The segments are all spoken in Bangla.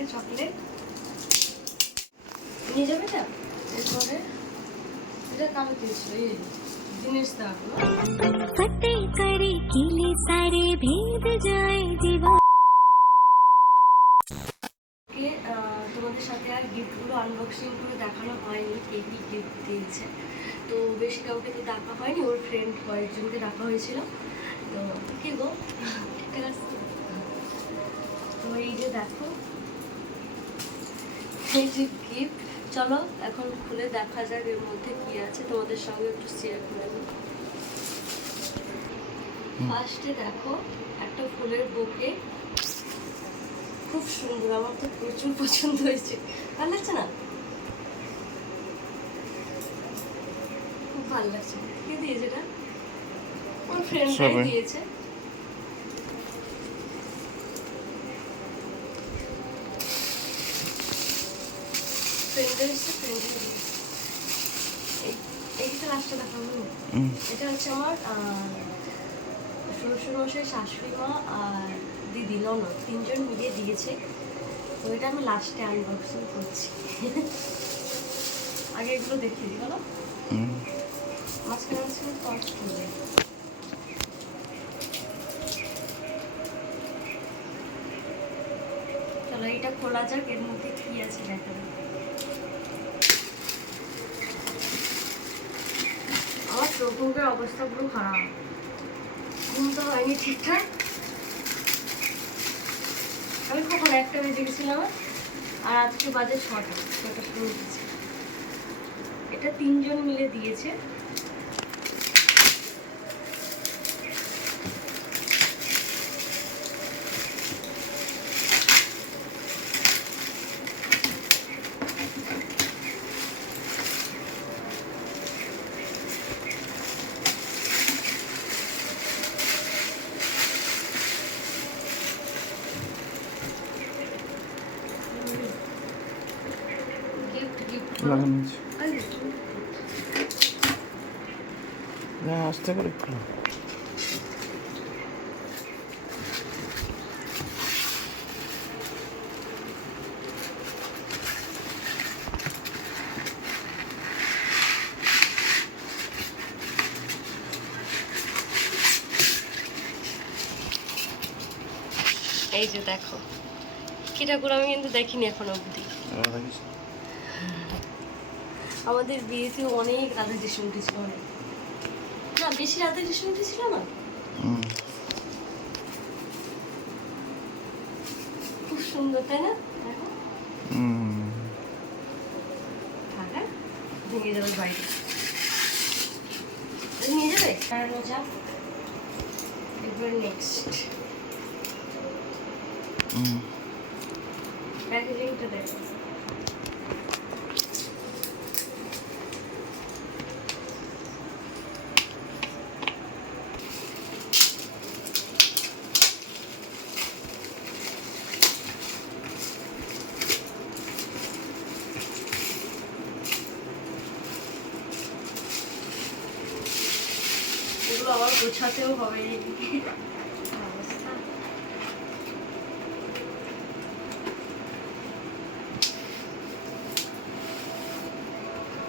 থাকে চকলেট নিয়ে যাবে না এরপরে এটা কালো দিয়েছিল এই যায় জীবন তোমাদের সাথে আর গিফটগুলো আনবক্সিং করে দেখানো হয়নি কে কী গিফট দিয়েছে। তো বেশি কাউকে তো ডাকা হয়নি ওর ফ্রেন্ড কয়েকজনকে দেখা হয়েছিল। তো কি গো? ঠিক আছে তো এই যে দেখো এই যে গিফট চলো এখন খুলে দেখা যাক এর মধ্যে কি আছে তোমাদের সঙ্গে একটু শেয়ার করে নিই। ফার্স্টে দেখো একটা ফুলের বুকে খুব সুন্দর আমার তো প্রচুর পছন্দ হয়েছে। ভালো লাগছে না? খুব ভালো লাগছে। কে দিয়েছে এটা? আমার সবাই। দিয়েছে? ফ্রেন্ডের এই- এইটা দেখাবো। এটা হচ্ছে আমার শ্বশুরমশাই শাশুড়ি মা আর দিদি ননদ তিনজন মিলিয়ে দিয়েছে। তো এটা আমি লাস্টে আনবক্সিং করছি। আগে এগুলো দেখিয়ে দিই বলো। হুম। মাঝখানে মাঝখানে টর্চ করবে চলো এটা খোলা যাক এর মধ্যে কি আছে দেখা যাক। আমার চোখ মুখের অবস্থা পুরো খারাপ। ঘুম তো হয়নি ঠিকঠাক। আমি কখন একটা বেজে গেছিলাম আর আজকে বাজে ছটা ছটা শুরু হয়েছে। এটা তিনজন মিলে দিয়েছে গিফট গিফট লাগানো আছে। না আস্তে করে খোলো এই যে দেখো কি ঠাকুর আমি কিন্তু দেখিনি এখন অবধি। আমাদের বিয়েতে অনেক রাধা কৃষ্ণ উঠেছিল অনেক। না বেশি রাধা কৃষ্ণ উঠেছিল না? খুব সুন্দর তাই না? ভেঙে যাবে এটা নিয়ে যাবে? হ্যাঁ যা এবার নেক্সট প্যাকেজিংটা দেখো। আবার গোছাতেও হবে অবস্থা।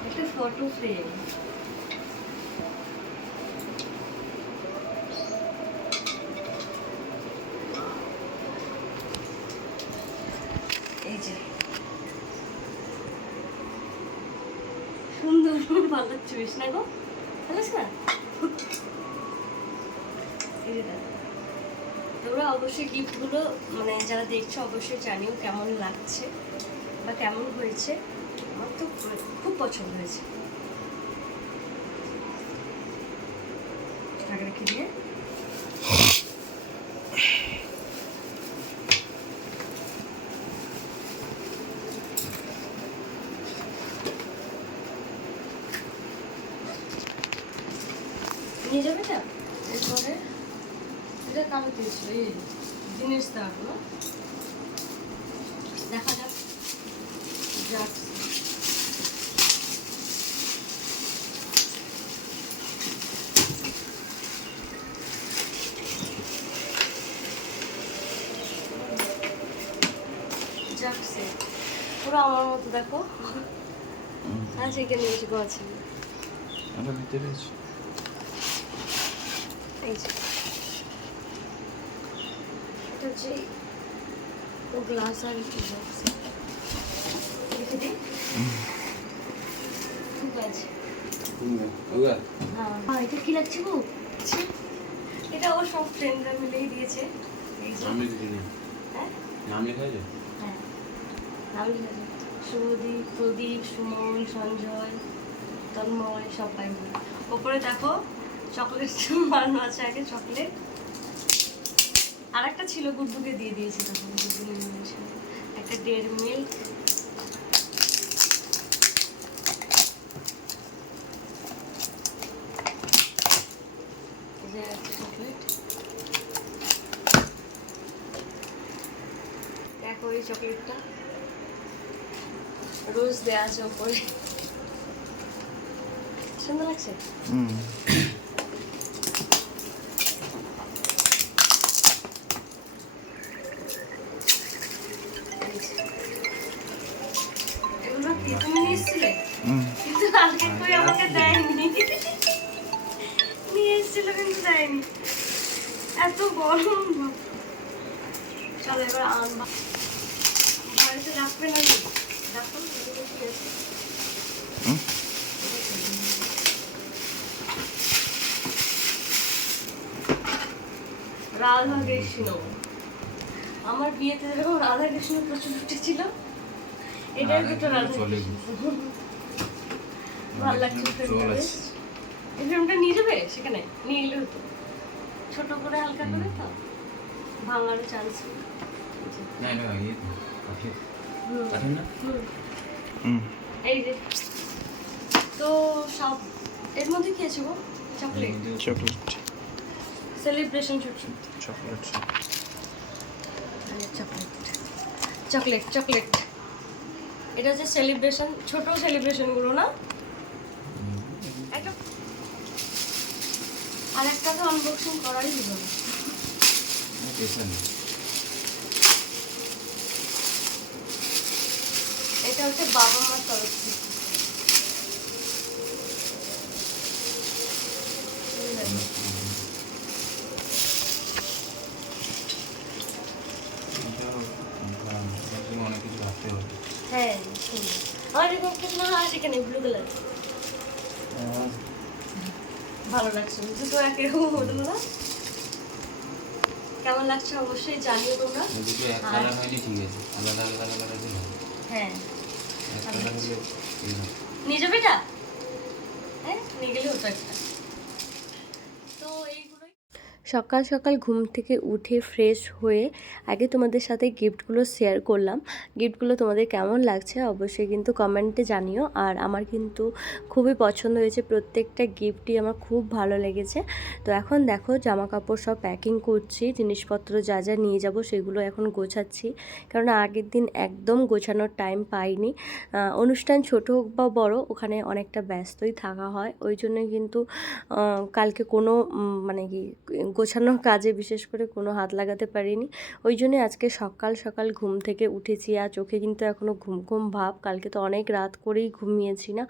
একটা ফটো ফ্রেম এই যে। সুন্দর ভালো বেশ না গো? না তোমরা অবশ্যই গিফটগুলো মানে যারা দেখছ, অবশ্যই জানিও কেমন লাগছে বা কেমন হয়েছে। আমার তো মানে খুব পছন্দ হয়েছে। নিয়ে যাবে এটা এরপরে? এটা কালো দিয়েছিল এই জিনিস দাও দেখা যাক যাক। যাচ্ছে পুরো আমার মতো দেখো। হ্যাঁ আছে ভিতরে আছে। এই যে। এটা হচ্ছে ও গ্লাস আর বক্স রেখে দিই ঠিক আছে। হ্যাঁ। হ্যাঁ, এটা কি লাগছে গো? এটা ও সব ফ্রেন্ডরা মিলেই দিয়েছে। নাম লিখে হ্যাঁ? নাম লেখা আছে হ্যাঁ। নাম লিখে আছে শুভদীপ প্রদীপ সুমন সঞ্জয় তন্ময় সবাই মিলে। ওপরে দেখো চকলেট বানানো আছে আগে চকলেট। আর একটা ছিল গুড্ডুকে দিয়ে দিয়েছি তখন একটা ডেয়ারি মিল্ক দেখো এই চকলেটটা রোজ দেওয়া আছে ওপরে। সুন্দর লাগছে? হুম। আমাকে দেয়নি। নিয়ে এসেছিল কিন্তু দেয়নি। এত গরম। চলো এবার আনবা বাড়িতে রাখবে না রাখো, এগুলো ঠিক আছে। হুম। রাধা কৃষ্ণ আমার বিয়েতে যেরকম রাধা কৃষ্ণ প্রচুর উঠেছিল এটার দুটো রাধা কৃষ্ণ ভালো লাগছে চল এই ফ্রেমটা নিয়ে যাবে? সেখানে? নিয়ে গেলে হতো ছোট করে হালকা করে তো। ভাঙার চান্স না এটা তো, কাঠের। কাঠের না? হুম। এই যে। তো সব এর মধ্যে কি আছে গো? Chocolate? Chocolate. Celebration chocolate. Chocolate. Chocolate. Chocolate এটা হচ্ছে সেলিব্রেশন ছোট সেলিব্রেশনগুলো না? আর তো আনবক্সিং করারই এটা হচ্ছে বাবা মার তরফ থেকে। হ্যাঁ আছে এখানে ব্লু কালার ভালো লাগছে দুটো একরকম হলো না? কেমন লাগছে অবশ্যই জানিও তোমরা। দুটো এক কালার হয়নি ঠিক আছে। আলাদা আলাদা কালার আছে হ্যাঁ। নিজে যাবে হ্যাঁ নিয়ে গেলে হতো একটা। সকাল সকাল ঘুম থেকে উঠে ফ্রেশ হয়ে আগে তোমাদের সাথে গিফটগুলো শেয়ার করলাম। গিফটগুলো তোমাদের কেমন লাগছে অবশ্যই কিন্তু কমেন্টে জানিও। আর আমার কিন্তু খুবই পছন্দ হয়েছে, প্রত্যেকটা গিফটই আমার খুব ভালো লেগেছে। তো এখন দেখো জামা কাপড় সব প্যাকিং করছি, জিনিসপত্র যা যা নিয়ে যাব সেগুলো এখন গোছাচ্ছি। কারণ আগের দিন একদম গোছানোর টাইম পাইনি। অনুষ্ঠান ছোট হোক বা বড়, ওখানে অনেকটা ব্যস্তই থাকা হয়। ওই জন্যই কিন্তু কালকে কোনো মানে কি গোছানোর কাজে বিশেষ করে কোনো হাত লাগাতে পারিনি। ওই জন্য আজকে সকাল সকাল ঘুম থেকে উঠেছি আর চোখে কিন্তু এখনও ঘুম ঘুম ভাব। কালকে তো অনেক রাত করেই ঘুমিয়েছি না।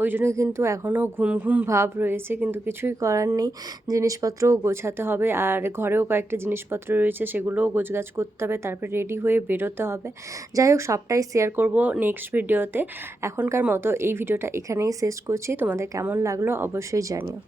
ওই জন্য কিন্তু এখনও ঘুম ঘুম ভাব রয়েছে। কিন্তু কিছুই করার নেই। জিনিসপত্রও গোছাতে হবে আর ঘরেও কয়েকটা জিনিসপত্র রয়েছে, সেগুলোও গোছগাছ করতে হবে। তারপর রেডি হয়ে বেরোতে হবে। যাই হোক, সবটাই শেয়ার করব নেক্সট ভিডিওতে। এখনকার মতো এই ভিডিওটা এখানেই শেষ করছি। তোমাদের কেমন লাগল অবশ্যই জানিও।